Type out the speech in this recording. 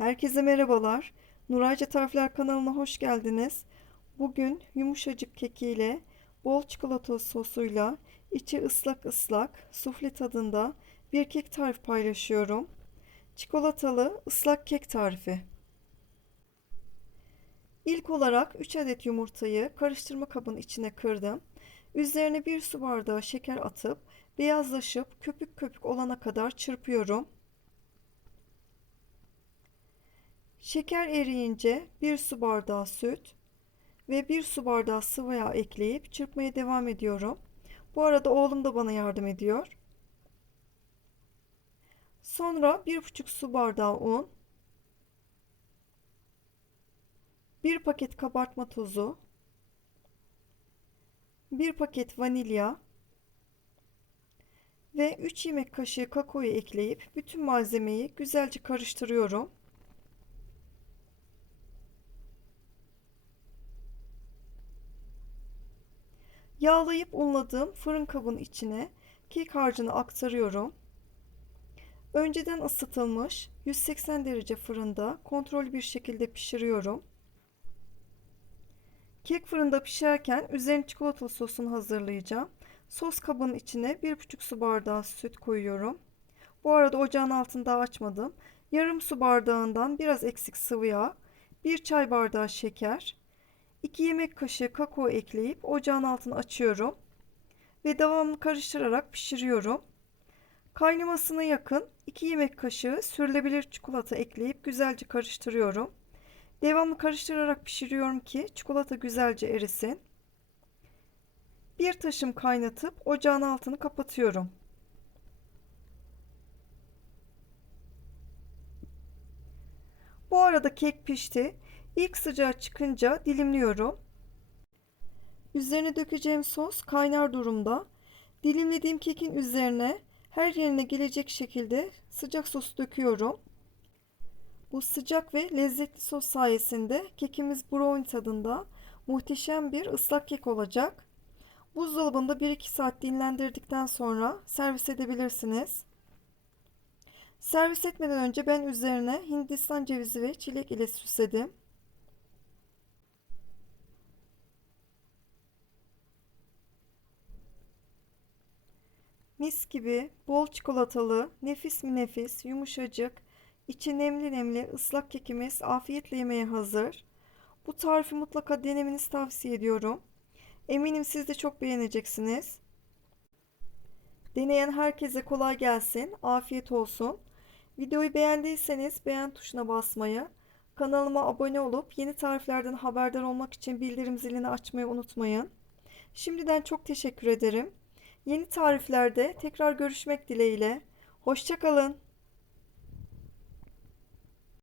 Herkese merhabalar. Nurayca Tarifler kanalına hoş geldiniz. Bugün yumuşacık kekiyle, bol çikolata sosuyla, içi ıslak ıslak, sufle tadında bir kek tarifi paylaşıyorum. Çikolatalı ıslak kek tarifi. İlk olarak 3 adet yumurtayı karıştırma kabının içine kırdım. Üzerine 1 su bardağı şeker atıp beyazlaşıp köpük köpük olana kadar çırpıyorum. Şeker eriyince 1 su bardağı süt ve 1 su bardağı sıvı yağ ekleyip çırpmaya devam ediyorum. Bu arada oğlum da bana yardım ediyor. Sonra 1,5 su bardağı un, 1 paket kabartma tozu, 1 paket vanilya ve 3 yemek kaşığı kakaoyu ekleyip bütün malzemeyi güzelce karıştırıyorum. Yağlayıp unladığım fırın kabının içine kek harcını aktarıyorum. Önceden ısıtılmış 180 derece fırında kontrollü bir şekilde pişiriyorum. Kek fırında pişerken üzerine çikolatalı sosunu hazırlayacağım. Sos kabının içine 1,5 su bardağı süt koyuyorum. Bu arada ocağın altını daha açmadım. Yarım su bardağından biraz eksik sıvı yağ, 1 çay bardağı şeker, 2 yemek kaşığı kakao ekleyip ocağın altını açıyorum ve devamlı karıştırarak pişiriyorum. Kaynamasına yakın 2 yemek kaşığı sürülebilir çikolata ekleyip güzelce karıştırıyorum. Devamlı karıştırarak pişiriyorum ki çikolata güzelce erisin. Bir taşım kaynatıp ocağın altını kapatıyorum. Bu arada kek pişti. İlk sıcağı çıkınca dilimliyorum. Üzerine dökeceğim sos kaynar durumda. Dilimlediğim kekin üzerine her yerine gelecek şekilde sıcak sos döküyorum. Bu sıcak ve lezzetli sos sayesinde kekimiz brownie tadında muhteşem bir ıslak kek olacak. Buzdolabında 1-2 saat dinlendirdikten sonra servis edebilirsiniz. Servis etmeden önce ben üzerine hindistan cevizi ve çilek ile süsledim. Mis gibi bol çikolatalı, nefis mi nefis, yumuşacık, içi nemli nemli ıslak kekimiz afiyetle yemeye hazır. Bu tarifi mutlaka denemenizi tavsiye ediyorum. Eminim siz de çok beğeneceksiniz. Deneyen herkese kolay gelsin, afiyet olsun. Videoyu beğendiyseniz beğen tuşuna basmayı, kanalıma abone olup yeni tariflerden haberdar olmak için bildirim zilini açmayı unutmayın. Şimdiden çok teşekkür ederim. Yeni tariflerde tekrar görüşmek dileğiyle. Hoşçakalın.